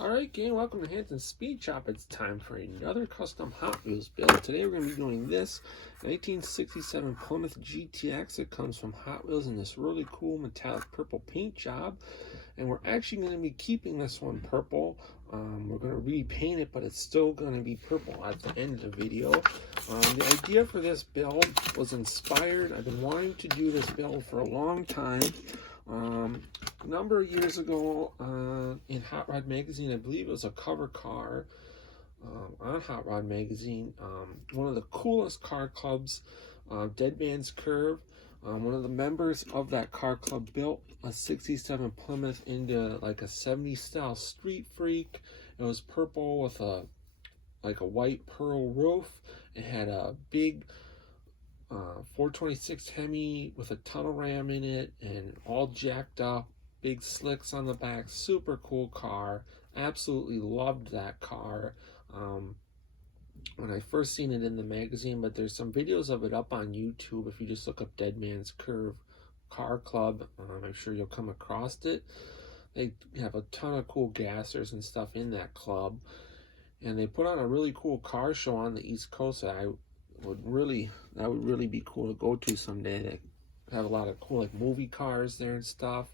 Alright gang, welcome to Hansens Speed Shop. It's time for another custom Hot Wheels build. Today we're going to be doing this 1967 Plymouth GTX. It comes from Hot Wheels in this really cool metallic purple paint job. And we're actually going to be keeping this one purple. We're going to repaint it, but it's still going to be purple at the end of the video. The idea for this build was inspired. I've been wanting to do this build for a long time. A number of years ago in Hot Rod Magazine, I believe it was a cover car on Hot Rod Magazine. One of the coolest car clubs, Dead Man's Curve. One of the members of that car club built a 67 Plymouth into like a 70s style street freak. It was purple with a white pearl roof. It had a big 426 Hemi with a tunnel ram in it and all jacked up, big slicks on the back. Super cool car. Absolutely loved that car when I first seen it in the magazine, but there's some videos of it up on YouTube. If you just look up Dead Man's Curve Car Club, I'm sure you'll come across it. They have a ton of cool gassers and stuff in that club, and they put on a really cool car show on the East Coast that would really be cool to go to someday. They have a lot of cool like movie cars there and stuff.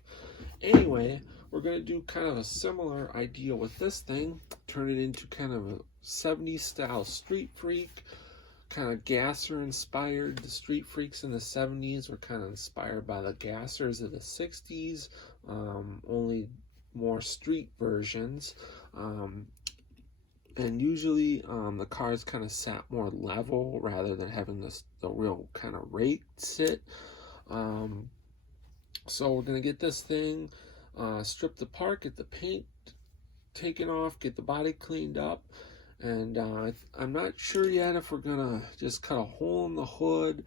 Anyway, we're going to do kind of a similar idea with this thing, turn it into kind of a 70s style street freak, kind of gasser inspired. The street freaks in the 70s were kind of inspired by the gassers of the 60s, only more street versions. And usually the cars kind of sat more level rather than having the real kind of rake sit. So we're going to get this thing stripped apart, get the paint taken off, get the body cleaned up. And I'm not sure yet if we're going to just cut a hole in the hood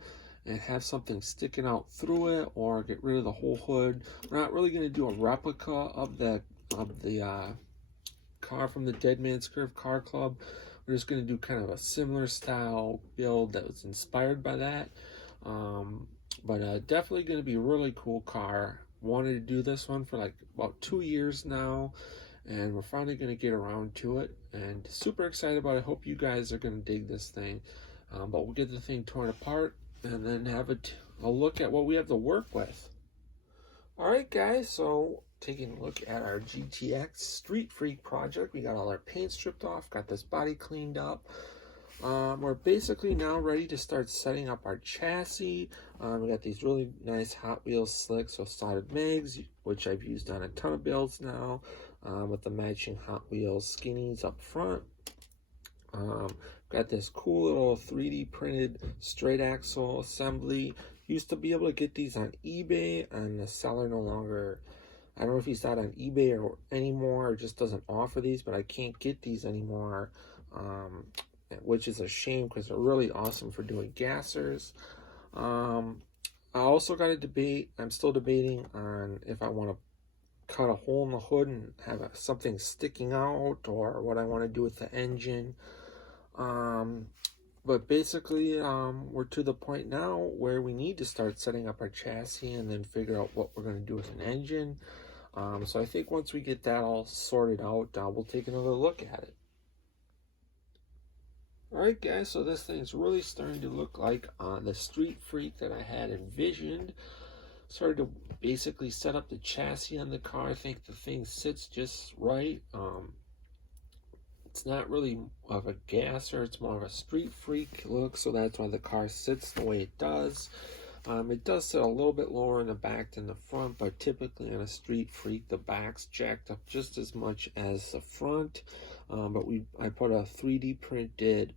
and have something sticking out through it, or get rid of the whole hood. We're not really going to do a replica of the car from the Dead Man's Curve Car Club. We're just going to do kind of a similar style build that was inspired by that. But definitely going to be a really cool car. Wanted to do this one for like about 2 years now, and we're finally going to get around to it, and super excited about it. Hope you guys are going to dig this thing. But we'll get the thing torn apart and then have a look at what we have to work with. Alright guys, so taking a look at our GTX Street Freak project. We got all our paint stripped off, got this body cleaned up. We're basically now ready to start setting up our chassis. We got these really nice Hot Wheels slicks with soldered mags, which I've used on a ton of builds now, with the matching Hot Wheels skinnies up front. Got this cool little 3D printed straight axle assembly. Used to be able to get these on eBay, and the seller no longer, I don't know if he's not on eBay or anymore, or just doesn't offer these, but I can't get these anymore, which is a shame because they're really awesome for doing gassers. I also got a debate. I'm still debating on if I want to cut a hole in the hood and have something sticking out, or what I want to do with the engine. But basically, we're to the point now where we need to start setting up our chassis and then figure out what we're going to do with an engine. So I think once we get that all sorted out, we'll take another look at it. Alright guys, so this thing's really starting to look like the Street Freak that I had envisioned. Started to basically set up the chassis on the car. I think the thing sits just right. It's not really of a gasser, it's more of a Street Freak look, so that's why the car sits the way it does. It does sit a little bit lower in the back than the front, but typically on a Street Freak, the back's jacked up just as much as the front. But I put a 3D printed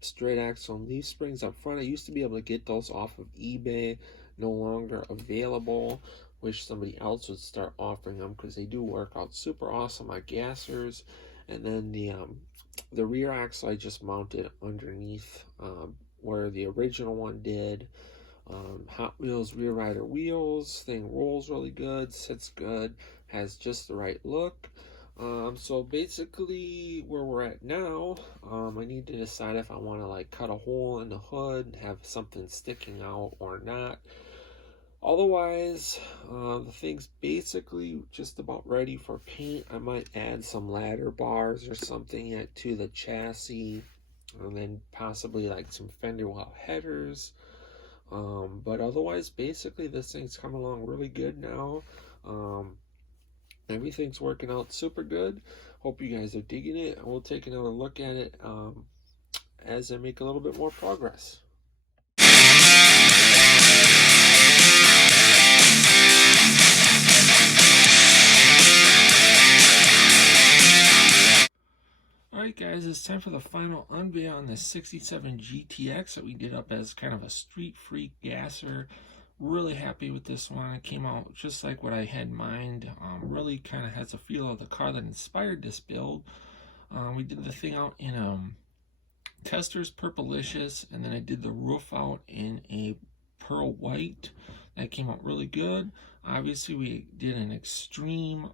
straight axle and leaf springs up front. I used to be able to get those off of eBay, no longer available. Wish somebody else would start offering them because they do work out super awesome on gassers. And then the rear axle I just mounted underneath where the original one did. Hot Wheels rear rider wheels. Thing rolls really good, sits good, has just the right look. So basically where we're at now, I need to decide if I want to like cut a hole in the hood and have something sticking out or not. Otherwise, the thing's basically just about ready for paint. I might add some ladder bars or something to the chassis, and then possibly like some fender well headers. But otherwise, basically, this thing's come along really good now. Everything's working out super good. Hope you guys are digging it. We'll take another look at it as I make a little bit more progress. Alright guys, it's time for the final unveil on the 67 GTX that we did up as kind of a street freak gasser. Really happy with this one. It came out just like what I had in mind. Really kind of has a feel of the car that inspired this build. We did the thing out in Tester's Purplicious, and then I did the roof out in a pearl white. That came out really good. Obviously, we did an extreme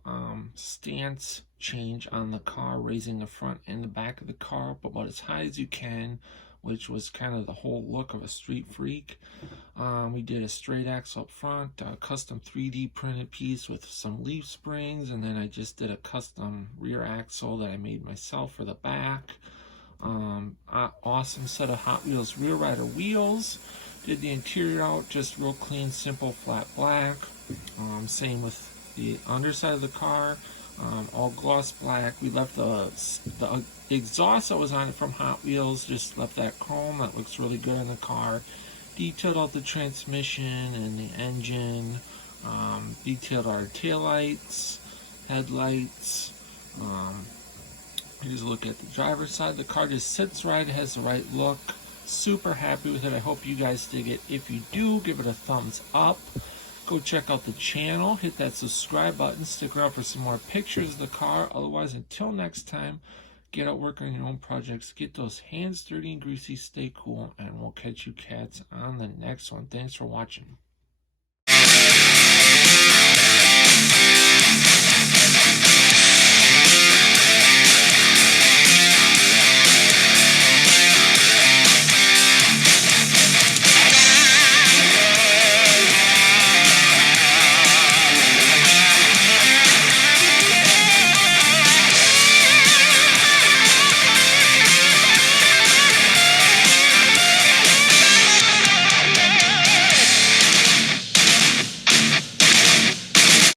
stance change on the car, raising the front and the back of the car up about as high as you can, which was kind of the whole look of a street freak. We did a straight axle up front, a custom 3D printed piece with some leaf springs, and then I just did a custom rear axle that I made myself for the back. Awesome set of Hot Wheels rear rider wheels. Did the interior out just real clean, simple, flat black. Same with the underside of the car, all gloss black. We left the exhaust that was on it from Hot Wheels, just left that chrome. That looks really good in the car. Detailed out the transmission and the engine. Detailed our taillights, headlights. Here's a look at the driver's side. The car just sits right, has the right look. Super happy with it. I hope you guys dig it. If you do, give it a thumbs up. Go check out the channel. Hit that subscribe button. Stick around for some more pictures of the car. Otherwise, until next time, get out working on your own projects. Get those hands dirty and greasy. Stay cool. And we'll catch you cats on the next one. Thanks for watching.